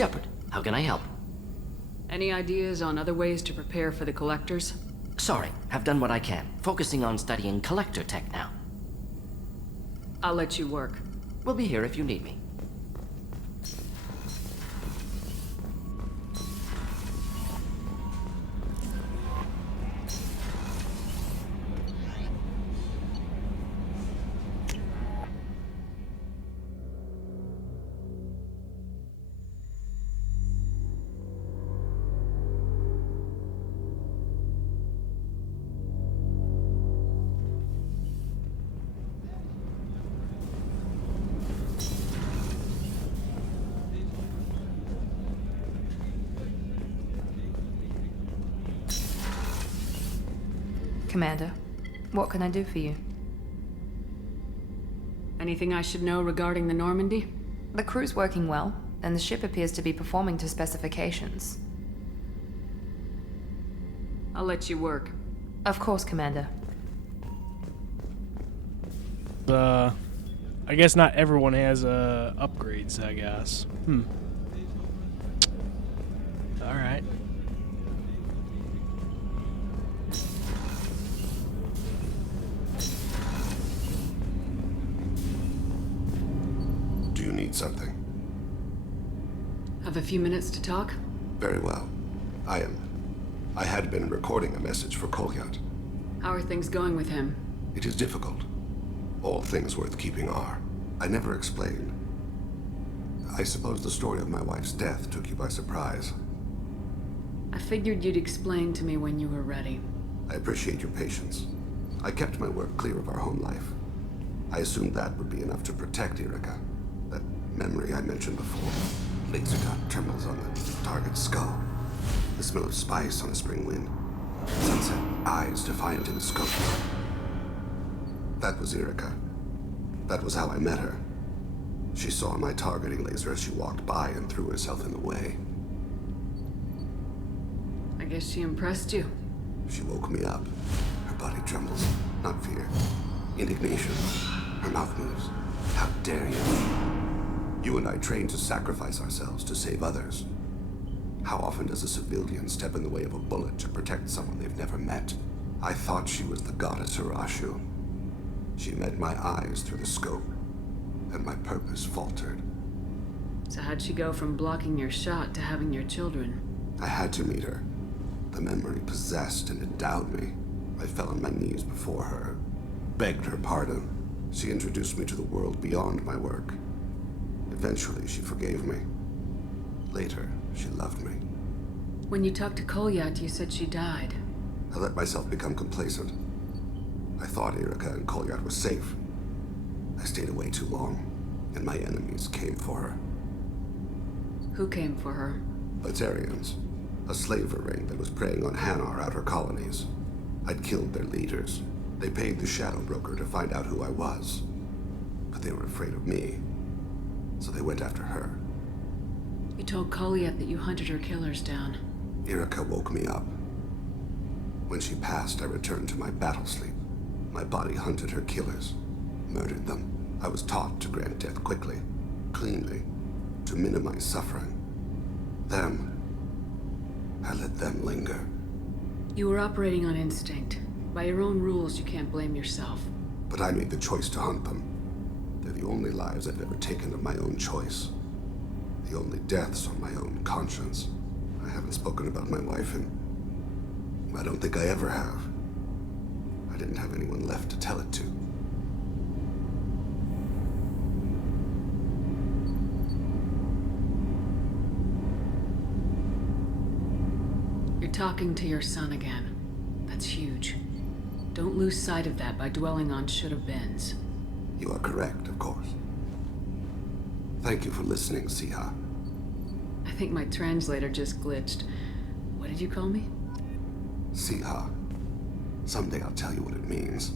Shepard, how can I help? Any ideas on other ways to prepare for the collectors? Sorry, have done what I can. Focusing on studying collector tech now. I'll let you work. We'll be here if you need me. Commander, what can I do for you? Anything I should know regarding the Normandy? The crew's working well, and the ship appears to be performing to specifications. I'll let you work. Of course, Commander. I guess not everyone has upgrades, I guess. Alright. Do you need something? Have a few minutes to talk? Very well. I had been recording a message for Kolyat. How are things going with him? It is difficult. All things worth keeping are. I never explained. I suppose the story of my wife's death took you by surprise. I figured you'd explain to me when you were ready. I appreciate your patience. I kept my work clear of our home life. I assumed that would be enough to protect Erica. That memory I mentioned before. Laser dot trembles on the target's skull. The smell of spice on a spring wind. Sunset, eyes defiant in the scope. That was Erica. That was how I met her. She saw my targeting laser as she walked by and threw herself in the way. I guess she impressed you. She woke me up. Her body trembles. Not fear. Indignation. Her mouth moves. How dare you? You and I trained to sacrifice ourselves to save others. How often does a civilian step in the way of a bullet to protect someone they've never met? I thought she was the goddess Arashu. She met my eyes through the scope, and my purpose faltered. So how'd she go from blocking your shot to having your children? I had to meet her. The memory possessed and endowed me. I fell on my knees before her, begged her pardon. She introduced me to the world beyond my work. Eventually, she forgave me. Later, she loved me. When you talked to Kolyat, you said she died. I let myself become complacent. I thought Erica and Kolyat were safe. I stayed away too long, and my enemies came for her. Who came for her? Batarians, a slaver ring that was preying on Hanar outer colonies. I'd killed their leaders. They paid the shadow broker to find out who I was. But they were afraid of me, so they went after her. You told Kolyat that you hunted her killers down. Erica woke me up. When she passed, I returned to my battle sleep. My body hunted her killers, murdered them. I was taught to grant death quickly, cleanly, to minimize suffering. I let them linger. You were operating on instinct. By your own rules, you can't blame yourself. But I made the choice to hunt them. They're the only lives I've ever taken of my own choice. The only deaths on my own conscience. I haven't spoken about my wife, and I don't think I ever have. I didn't have anyone left to tell it to. You're talking to your son again. That's huge. Don't lose sight of that by dwelling on should-have-beens. You are correct, of course. Thank you for listening, Siha. I think my translator just glitched. What did you call me? Siha. Someday I'll tell you what it means.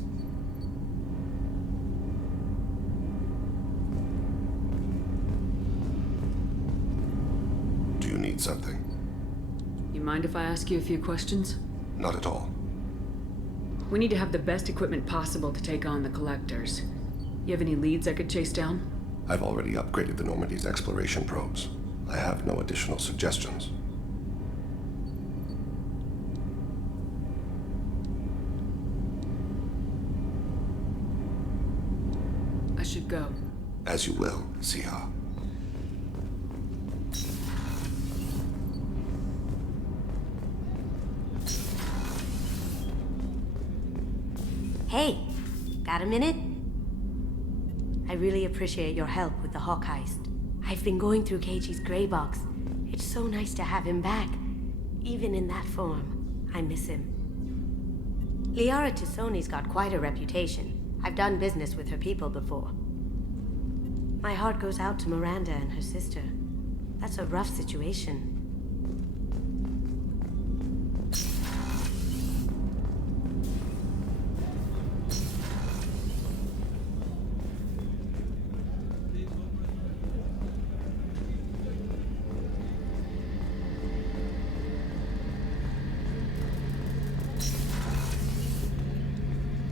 Do you need something? You mind if I ask you a few questions? Not at all. We need to have the best equipment possible to take on the collectors. You have any leads I could chase down? I've already upgraded the Normandy's exploration probes. I have no additional suggestions. I should go. As you will, Siha. Hey, got a minute? I really appreciate your help with the Hawk heist. I've been going through Keiichi's gray box. It's so nice to have him back. Even in that form, I miss him. Liara Tassoni's got quite a reputation. I've done business with her people before. My heart goes out to Miranda and her sister. That's a rough situation.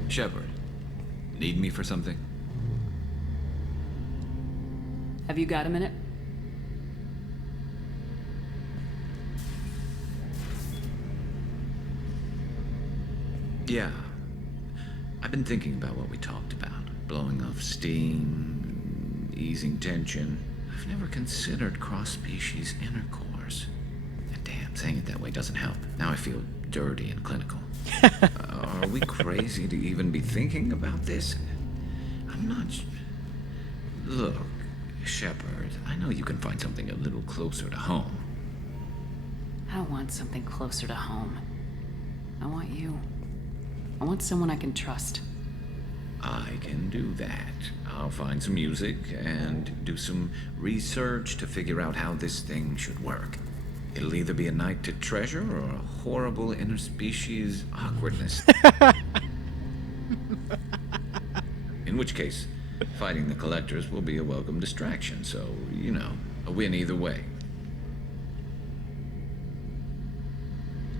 Shepard, need me for something? Have you got a minute? Yeah. I've been thinking about what we talked about. Blowing off steam, easing tension. I've never considered cross-species intercourse. And damn, saying it that way doesn't help. Now I feel dirty and clinical. Are we crazy to even be thinking about this? I'm not... Look, Shepard, I know you can find something a little closer to home. I don't want something closer to home. I want you. I want someone I can trust. I can do that. I'll find some music and do some research to figure out how this thing should work. It'll either be a night to treasure or a horrible interspecies awkwardness. In which case, fighting the collectors will be a welcome distraction, so, you know, a win either way.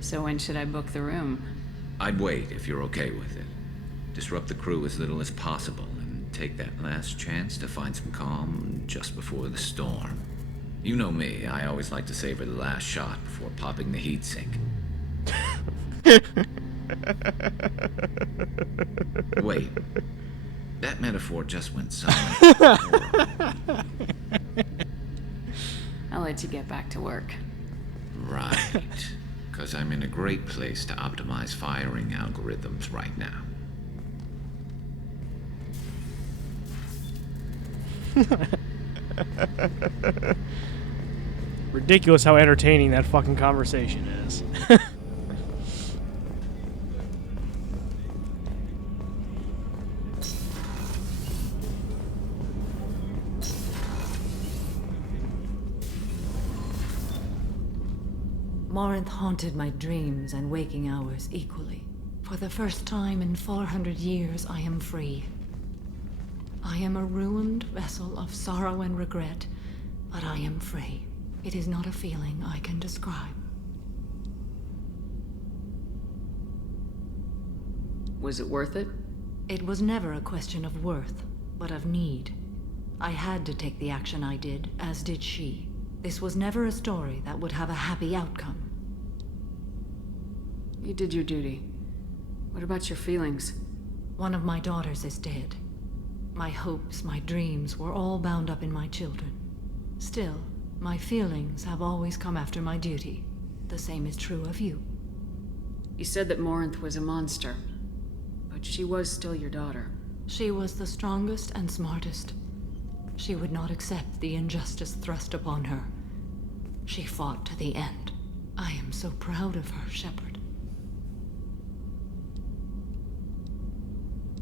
So when should I book the room? I'd wait if you're okay with it. Disrupt the crew as little as possible and take that last chance to find some calm just before the storm. You know me, I always like to savor the last shot before popping the heatsink. Wait, that metaphor just went silent. I'll let you get back to work. Right, because I'm in a great place to optimize firing algorithms right now. Ridiculous how entertaining that fucking conversation is. Morinth haunted my dreams and waking hours equally. For the first time in 400 years, I am free. I am a ruined vessel of sorrow and regret, but I am free. It is not a feeling I can describe. Was it worth it? It was never a question of worth, but of need. I had to take the action I did, as did she. This was never a story that would have a happy outcome. You did your duty. What about your feelings? One of my daughters is dead. My hopes, my dreams were all bound up in my children. Still, my feelings have always come after my duty. The same is true of you. You said that Morinth was a monster, but she was still your daughter. She was the strongest and smartest. She would not accept the injustice thrust upon her. She fought to the end. I am so proud of her, Shepard.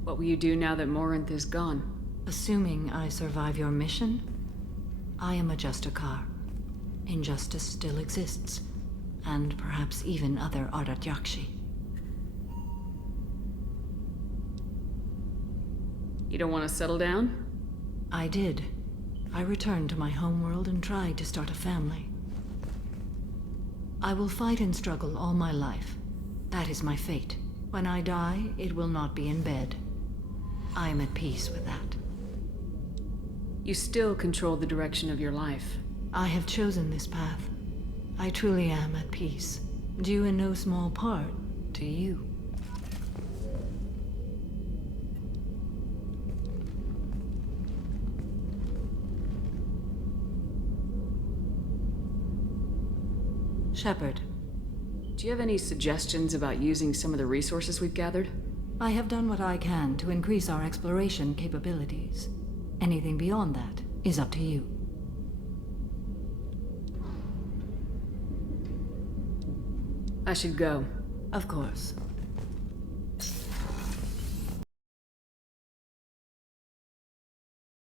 What will you do now that Morinth is gone? Assuming I survive your mission, I am a Justicar. Injustice still exists, and perhaps even other Ardatyakshi. You don't want to settle down? I did. I returned to my homeworld and tried to start a family. I will fight and struggle all my life. That is my fate. When I die, it will not be in bed. I am at peace with that. You still control the direction of your life. I have chosen this path. I truly am at peace, due in no small part to you. Shepard, Do you have any suggestions about using some of the resources we've gathered? I have done what I can to increase our exploration capabilities. Anything beyond that is up to you. I should go. Of course.